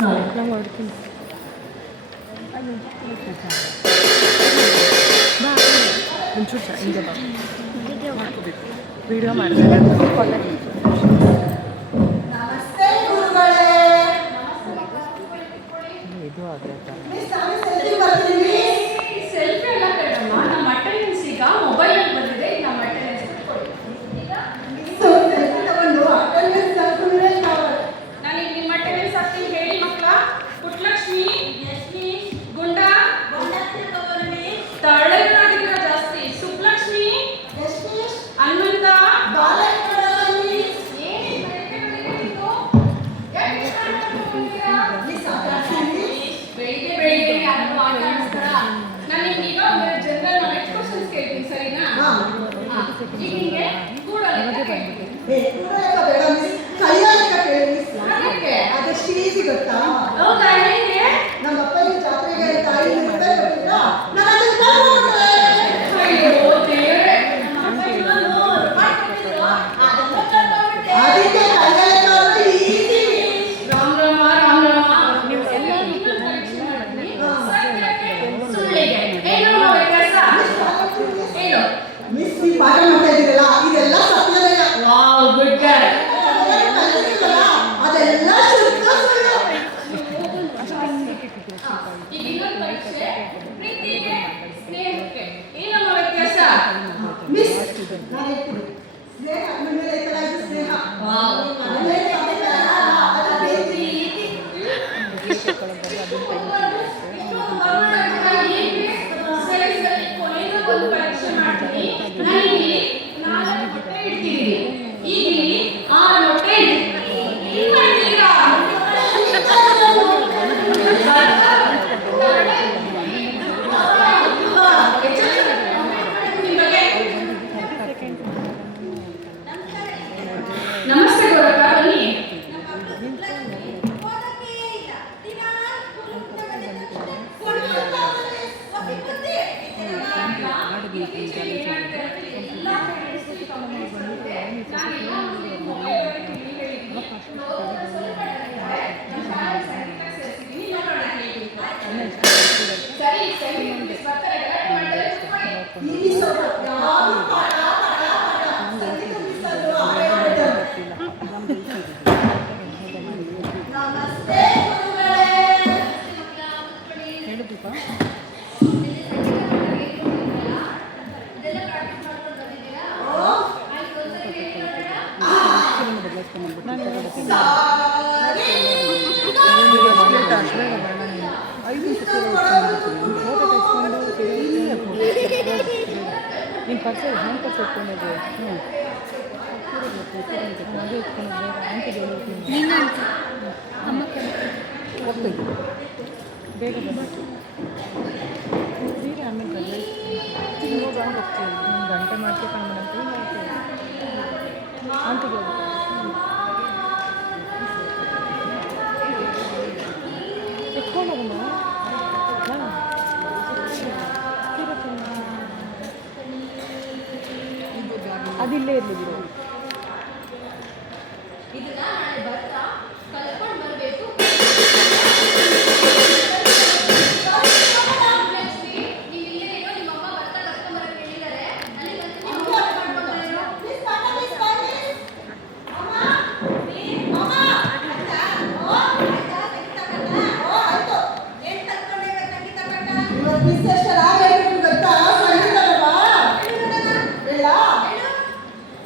ನಂಗೆ ಹೊಡ್ತೀನಿ ಬಾ ಒಂಚೂರು ಸಹ ಹಿಂಗೆ ಬಾ ಮಾಡ್ಕೋಬೇಕು ವಿಡಿಯೋ ಮಾಡ್ತಾರೆ ಇದು ಆಗೈತೆ ಮೊಬೈಲ್ ಬಂದಿದೆ ನಮ್ಮ ನಾನು ನಿಮ್ಮ ಅಟೆಂಡೆನ್ಸ್ ಹಾಕ್ತೀನಿ ಹೇಳಿ ಮಕ್ಕಳ ಪುಟ್ಟಲಕ್ಷ್ಮಿ ಗುಂಡ ತರಳೇನಾಗಿದ್ದೀರಾ ಜಾಸ್ತಿ ಸುಬ್ಲಕ್ಷ್ಮಿ ಹನುಮಂತ ಬೆಳಿಗ್ಗೆ ಯಾರು ಮಾತಾಡ್ತಾರ ನಾನು ನಿಮ್ಗೀಗ ಜನರಲ್ ನಾಲೆಡ್ಜ್ ಕ್ವಶನ್ಸ್ ಕೇಳ್ತೀನಿ ಸರಿನಾ ಈಗ ನಿಮಗೆ ಅದೆಷ್ಟು ಈಸಿ ಗೊತ್ತಾ ಹೌದಾ ಹೇಗೆ ನಮ್ಮ ಅಪ್ಪನಿಗೆ ಜಾತ್ರೆಗೆ ತಾಯಿ ಅದಕ್ಕೆ ರಾಮ್ ರಾಮ ರಾಮ್ ರಾಮ ನೀವು ಸುಳ್ಳಿಗೆ ಏನು ವ್ಯತ್ಯಾಸ ಏನು ಮಿಸ್ ನೀವು ಪಾಠ ಮಾಡ್ತಾ ಇದ್ದೀರಲ್ಲ ಇದೆಲ್ಲ ಸತ್ಯನೇ ವಾವ್ ಗುಡ್ ಗರ್ಲ್ ಅದೆಲ್ಲ ಶುದ್ಧ ಸುಳ್ಳು ಈಗ ಇನ್ನೊಂದು ಪರೀಕ್ಷೆ ಪ್ರೀತಿಗೆ ಸ್ನೇಹಕ್ಕೆ ಏನಮ್ಮ ವ್ಯತ್ಯಾಸ ಮಿಸ್ ಸ್ನೇಹ ನಿಮ್ಮ ಮೇಲೆ ಐತಲ್ಲ ಸ್ನೇಹ ವಾವ್ ಒಂದು ಪರೀಕ್ಷೆ ಮಾಡ್ತೀನಿ ನಾನಿಲ್ಲಿ 4 ಮೊಟ್ಟೆ ಇಡ್ತೀನಿ ಈಗ ಇಲ್ಲಿ 6 ಮೊಟ್ಟೆ ಏನು ಮಾಡ್ತೀರಾ ನಮಸ್ತೆ ಗೌರಕ್ಕ ಬನ್ನಿ ಸರಿ ಸರಿ ಬರ್ತಾರೆ ನೀನು ಪರ್ಸೆ ಹ್ಯಾಂಡ್ ಪರ್ಸ್ ಇಟ್ಕೊಂಡಿದ್ದೆ ಅದು ಇಟ್ಕೊಂಡಿದ್ದೆ ಆಂಟಿಗೆ ನೀನು ಅಮ್ಮ ಹೋಗ್ಬೇಕು ಬೇಗ ಬರ್ಬೇಕು ಸೀರೆ ಆಮೇಲೆ ಬಂದರೆ ಹೋಗಿ ಹಂಗೆ ಹೋಗ್ತೀವಿ ಒಂದು ಗಂಟೆ ಮಾಡ್ತೀವಿ ಕಾಣಂತ ಆಂಟಿಗೆ ಎತ್ಕೊಂಡು ಹೋಗಮ್ಮ ಅದಿಲ್ಲೇ ಇರಲಿ ಬಿಡು ಗೊತ್ತಾ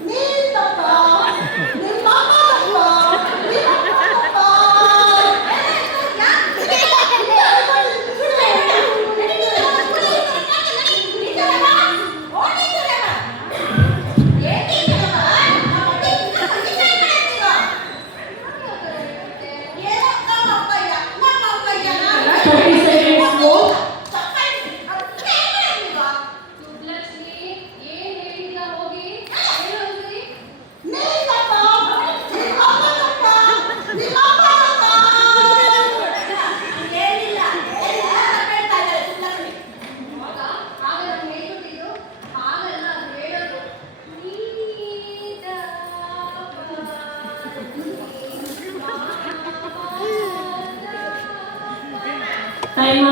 ನೀ ಟೈಮ್